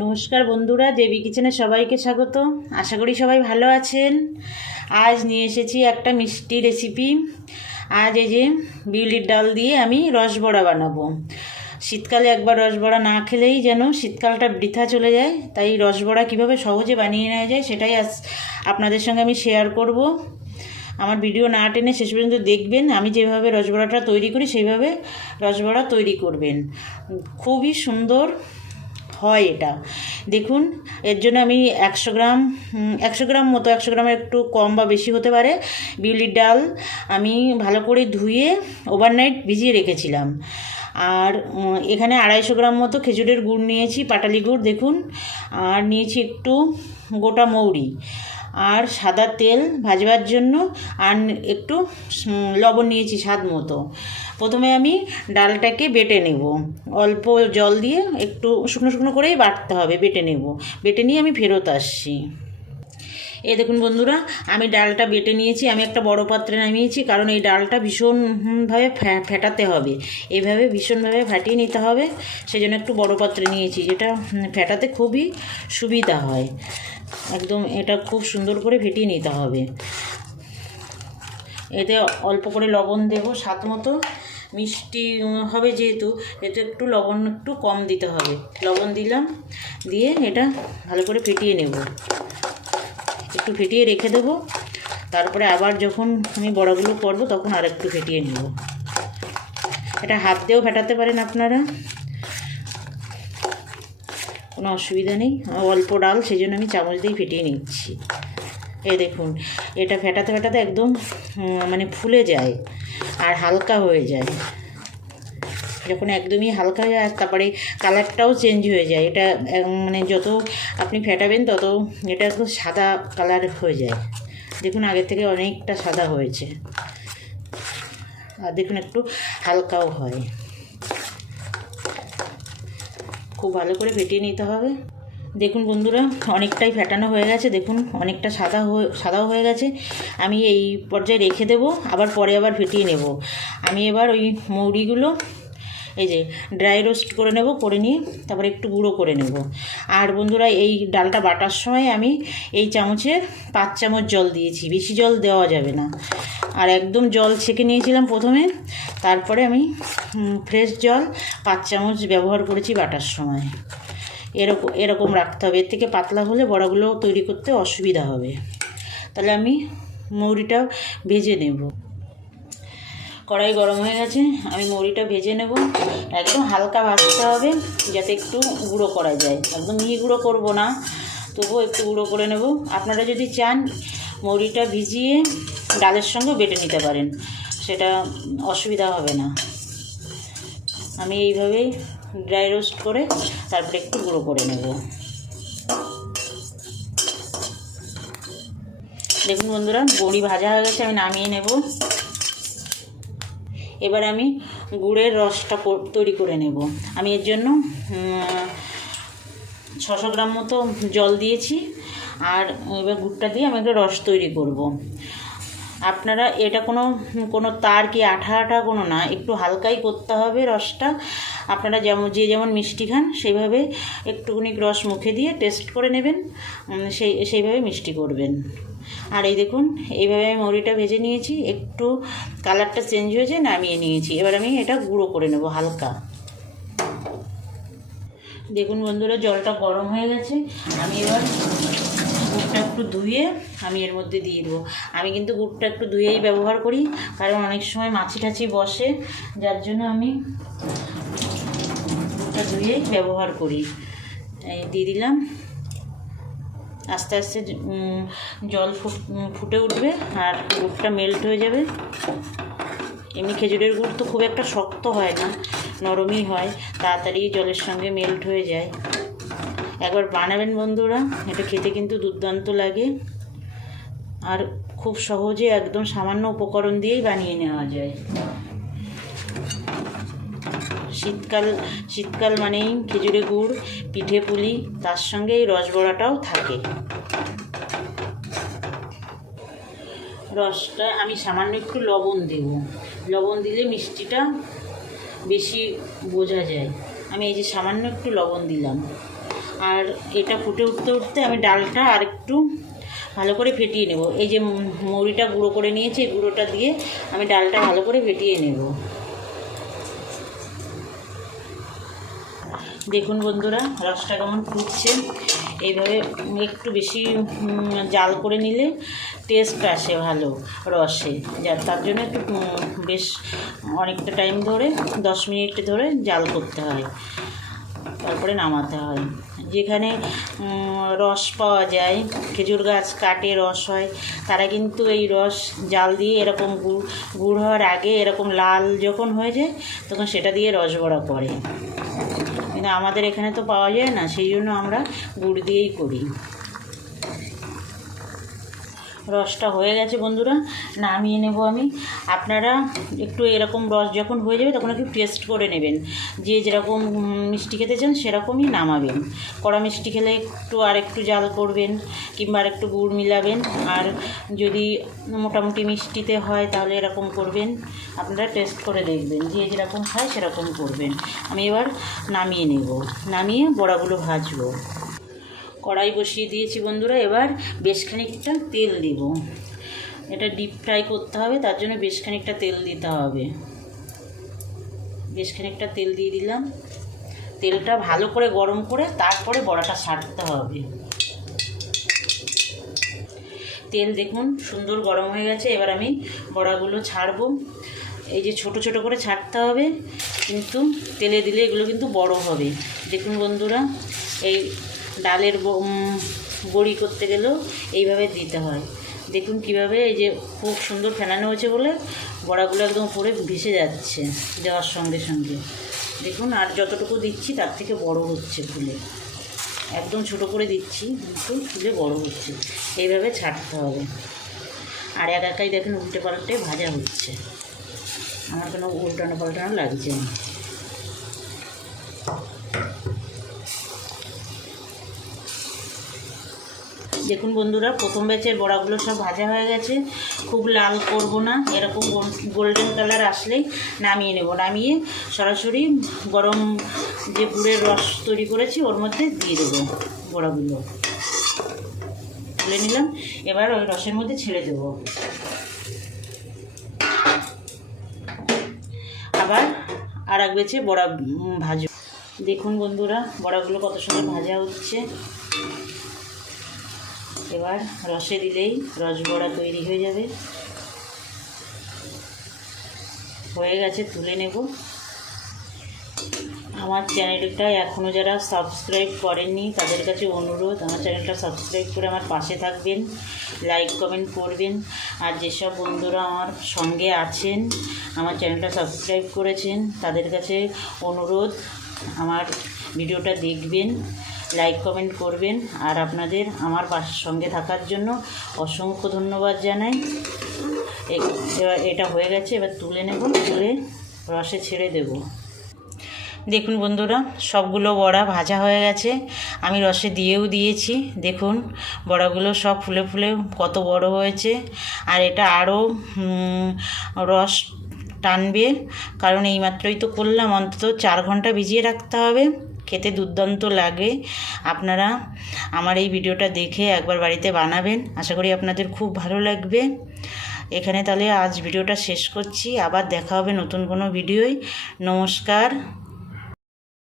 নমস্কার বন্ধুরা, দেবী কিচেনে সবাইকে স্বাগত। আশা করি সবাই ভালো আছেন। আজ নিয়ে এসেছি একটা মিষ্টি রেসিপি। আজ এই যে বিউলির ডাল দিয়ে আমি রসবড়া বানাবো। শীতকালে একবার রসবড়া না খেলেই যেন শীতকালটা বৃথা চলে যায়। তাই রসবড়া কীভাবে সহজে বানিয়ে নেওয়া যায় সেটাই আজ আপনাদের সঙ্গে আমি শেয়ার করব। আমার ভিডিও না টেনে শেষ পর্যন্ত দেখবেন। আমি যেভাবে রসবড়াটা তৈরি করি সেইভাবে রসবড়া তৈরি করবেন। খুবই সুন্দর হয় এটা। দেখুন, এর জন্য আমি 100 গ্রাম মতো, 100 গ্রামের একটু কম বা বেশি হতে পারে, বিউলির ডাল আমি ভালো করে ধুয়ে ওভারনাইট ভিজিয়ে রেখেছিলাম। আর এখানে 250 গ্রাম মতো খেজুরের গুড় নিয়েছি, পাটালি গুড় দেখুন। আর নিয়েছি একটু গোটা মৌরি, আর সাদা তেল ভাজবার জন্য, আর একটু লবণ নিয়েছি স্বাদ মতো। প্রথমে আমি ডালটাকে বেটে নেব, অল্প জল দিয়ে একটু শুকনো শুকনো করেই বাটতে হবে, বেটে নেব। বেটে নিয়ে আমি ফেরত আসছি। এই দেখুন বন্ধুরা, আমি ডালটা বেটে নিয়েছি। আমি একটা বড় পাত্রে নামিয়েছি, কারণ এই ডালটা ভীষণভাবে ফেটাতে হবে। এইভাবে ভীষণভাবে ফাটিয়ে নিতে হবে, সেই জন্য একটু বড় পাত্রে নিয়েছি, যেটা ফেটাতে খুবই সুবিধা হয়। একদম এটা খুব সুন্দর করে ফেটিয়ে নিতে হবে। এতে অল্প করে লবণ দেব স্বাদ মতো। মিষ্টি হবে যেহেতু, এতে একটু লবণ একটু কম দিতে হবে। লবণ দিলাম, দিয়ে এটা ভালো করে ফেটিয়ে নেব। একটু ফেটিয়ে রেখে দেবো, তারপরে আবার যখন আমি বড়াগুলো করবো তখন আর একটু ফেটিয়ে নেব। এটা হাত দিয়েও ফেটাতে পারেন আপনারা, কোনো অসুবিধা নেই। অল্প ডাল, সেই জন্য আমি চামচ দিয়ে ফেটিয়ে নিচ্ছি। এই দেখুন, এটা ফেটাতে ফেটাতে একদম মানে ফুলে যায় আর হালকা হয়ে যায়। যখন একদমই হালকা হয়ে যায়, তারপরে কালারটাও চেঞ্জ হয়ে যায়। এটা মানে যত আপনি ফেটাবেন তত এটা একটু সাদা কালার হয়ে যায়। দেখুন, আগের থেকে অনেকটা সাদা হয়েছে, আর দেখুন একটু হালকাও হয়। খুব ভালো করে ফেটিয়ে নিতে হবে। দেখুন বন্ধুরা, অনেকটাই ফেটানো হয়ে গেছে। দেখুন, অনেকটা সাদাও হয়ে গেছে। আমি এই পর্যায়ে রেখে দেবো, আবার পরে আবার ফেটিয়ে নেব। আমি এবার ওই মৌরিগুলো এই যে ড্রাই রোস্ট করে নেব, করে নিয়ে তারপরে একটু গুঁড়ো করে নেব। আর বন্ধুরা, এই ডালটা বাটার সময় আমি এই চামচের 5 চামচ জল দিয়েছি, বেশি জল দেওয়া যাবে না। আর একদম জল ছেঁকে নিয়েছিলাম প্রথমে, তারপরে আমি ফ্রেশ জল 5 চামচ ব্যবহার করেছি বাটার সময়। এরকম রাখতে হবে। এর থেকে পাতলা হলে বড়াগুলো তৈরি করতে অসুবিধা হবে। তাহলে আমি মৌরিটা ভেজে নেব। কড়াই গরম হয়ে গেছে, আমি মৌরিটা ভেজে নেব। একদম হালকা ভাজতে হবে, যাতে একটু গুঁড়ো করা যায়। একদম মিহি গুঁড়ো করব না, তবুও একটু গুঁড়ো করে নেব। আপনারা যদি চান মৌরিটা ভিজিয়ে ডালের সঙ্গে বেটে নিতে পারেন, সেটা অসুবিধা হবে না। আমি এইভাবেই ড্রাই রোস্ট করে তারপরে একটু গুঁড়ো করে নেব। দেখুন বন্ধুরা, বড়ি ভাজা হয়ে গেছে, আমি নামিয়ে নেব। এবার আমি গুড়ের রসটা তৈরি করে নেব। আমি এর জন্য 600 গ্রাম মতো জল দিয়েছি, আর এবার গুড়টা দিয়ে আমি একটা রস তৈরি করব। আপনারা এটা কোনো তার কি আঠা আঠা কোনো না, একটু হালকাই করতে হবে রসটা। আপনারা যেমন মিষ্টি খান সেইভাবে একটুখানি রস মুখে দিয়ে টেস্ট করে নেবেন, সেইভাবে মিষ্টি করবেন। আর এই দেখুন, এইভাবে আমি মৌরিটা ভেজে নিয়েছি, একটু কালারটা চেঞ্জ হয়েছে, নামিয়ে নিয়েছি। এবার আমি এটা গুঁড়ো করে নেব হালকা। দেখুন বন্ধুরা, জলটা গরম হয়ে গেছে। আমি এবার গুড়টা একটু ধুয়ে আমি এর মধ্যে দিয়ে দেবো। আমি কিন্তু গুড়টা একটু ধুয়েই ব্যবহার করি, কারণ অনেক সময় মাছি টাছি বসে, যার জন্য আমি গুড়টা ধুয়েই ব্যবহার করি। দিয়ে দিলাম। আস্তে আস্তে জল ফুটে উঠবে আর গুড়টা মেল্ট হয়ে যাবে। এমনি খেজুরের গুড় তো খুব একটা শক্ত হয় না, নরমই হয়, তাড়াতাড়ি জলের সঙ্গে মেল্ট হয়ে যায়। একবার বানাবেন বন্ধুরা, এটা খেতে কিন্তু দুর্দান্ত লাগে। আর খুব সহজে একদম সামান্য উপকরণ দিয়েই বানিয়ে নেওয়া যায়। শীতকাল মানেই খেজুরের গুড়, পিঠে পুলি, তার সঙ্গে এই রসবড়াটাও থাকে। রসটা আমি সামান্য একটু লবণ দেব। লবণ দিলে মিষ্টিটা বেশি বোঝা যায়। আমি এই যে সামান্য একটু লবণ দিলাম। আর এটা ফুটে উঠতে উঠতে আমি ডালটা আর একটু ভালো করে ফেটিয়ে নেব। এই যে মৌরিটা গুঁড়ো করে নিয়েছি, এই গুঁড়োটা দিয়ে আমি ডালটা ভালো করে ফেটিয়ে নেব। দেখুন বন্ধুরা, রসটা কেমন ফুটছে। এইভাবে একটু বেশি জাল করে নিলে টেস্ট আসে ভালো রসে, তার জন্য একটু বেশ অনেকটা টাইম ধরে 10 মিনিট ধরে জাল করতে হয়, তারপরে নামাতে হয়। যেখানে রস পাওয়া যায়, খেজুর গাছ কাটে রস হয়, তারা কিন্তু এই রস জাল দিয়ে এরকম গুড় হওয়ার আগে এরকম লাল যখন হয়ে যায় তখন সেটা দিয়ে রস বড়া করে। কিন্তু আমাদের এখানে তো পাওয়া যায় না, সেই জন্য আমরা গুড় দিয়েই করি। রসটা হয়ে গেছে বন্ধুরা, নামিয়ে নেব আমি। আপনারা একটু এরকম রস যখন হয়ে যাবে তখন একটু টেস্ট করে নেবেন, যে যেরকম মিষ্টি খেতে চান সেরকমই নামাবেন। কড়া মিষ্টি খেলে আর একটু জাল করবেন কিংবা আর একটু গুড় মিলাবেন, আর যদি মোটামুটি মিষ্টিতে হয় তাহলে এরকম করবেন। আপনারা টেস্ট করে দেখবেন, যে যেরকম খায় সেরকম করবেন। আমি এবার নামিয়ে নেব, নামিয়ে বড়াগুলো ভাজবো। কড়াই বসিয়ে দিয়েছি বন্ধুরা, এবার বেশ খানিকটা তেল দিব। এটা ডিপ ফ্রাই করতে হবে, তার জন্য বেশ খানিকটা তেল দিতে হবে। বেশ খানিকটা তেল দিয়ে দিলাম। তেলটা ভালো করে গরম করে তারপরে বড়াটা ছাড়তে হবে। তেল দেখুন সুন্দর গরম হয়ে গেছে, এবার আমি বড়াগুলো ছাড়বো। এই যে ছোট ছোট করে ছাড়তে হবে, কিন্তু তেলে দিলে এগুলো কিন্তু বড় হবে। দেখুন বন্ধুরা, এই ডালের বড়ি করতে গেলেও এইভাবে দিতে হয়। দেখুন কিভাবে, এই যে খুব সুন্দর ফেলানো হয়েছে বলে বড়াগুলো একদম উপরে ভেসে যাচ্ছে যাওয়ার সঙ্গে সঙ্গে। দেখুন, আর যতটুকু দিচ্ছি তার থেকে বড় হচ্ছে ফুলে। একদম ছোট করে দিচ্ছি কিন্তু ফুলে বড় হচ্ছে। এইভাবে ছাড়তে হবে। আর একাই দেখুন উল্টে পাল্টে ভাজা হচ্ছে, আমার কোনো উল্টানো পাল্টানো লাগছে না। দেখুন বন্ধুরা, প্রথম ব্যাচের বড়াগুলো সব ভাজা হয়ে গেছে। খুব লাল করব না, এরকম গোল্ডেন কালার আসলেই নামিয়ে নেব। নামিয়ে সরাসরি গরম যে গুড়ের রস তৈরি করেছি ওর মধ্যে দিয়ে দেবো বড়াগুলো। তুলে নিলাম, এবার ওই রসের মধ্যে ছেড়ে দেবো। আবার আর এক বেচে বড়া ভাজব। দেখুন বন্ধুরা, বড়াগুলো কত সুন্দর ভাজা হচ্ছে। এবার রসে দিলেই রসবড়া তৈরি হয়ে যাবে। হয়ে গেছে, তুলে নেব। আমার চ্যানেলটা এখনও যারা সাবস্ক্রাইব করেননি তাদের কাছে অনুরোধ, আমার চ্যানেলটা সাবস্ক্রাইব করে আমার পাশে থাকবেন, লাইক কমেন্ট করবেন। আর যেসব বন্ধুরা আমার সঙ্গে আছেন, আমার চ্যানেলটা সাবস্ক্রাইব করেছেন, তাদের কাছে অনুরোধ, আমার ভিডিওটা দেখবেন, লাইক কমেন্ট করবেন। আর আপনাদের আমার সঙ্গে থাকার জন্য অসংখ্য ধন্যবাদ জানাই। এটা হয়ে গেছে, এবার তুলে নেব, তুলে রসে ছেড়ে দেব। দেখুন বন্ধুরা, সবগুলো বড়া ভাজা হয়ে গেছে, আমি রসে দিয়েও দিয়েছি। দেখুন বড়াগুলো সব ফুলে ফুলে কত বড় হয়েছে। আর এটা আরও রস টানবে, কারণ এইমাত্রই তো করলাম। অন্তত 4 ঘন্টা ভিজিয়ে রাখতে হবে, খেতে দুর্দান্ত লাগে। আপনারা আমার এই ভিডিওটা দেখে একবার বাড়িতে বানাবেন, আশা করি আপনাদের খুব ভালো লাগবে। এখানে তাহলে আজ ভিডিওটা শেষ করছি, আবার দেখা হবে নতুন কোনো ভিডিওয়। নমস্কার।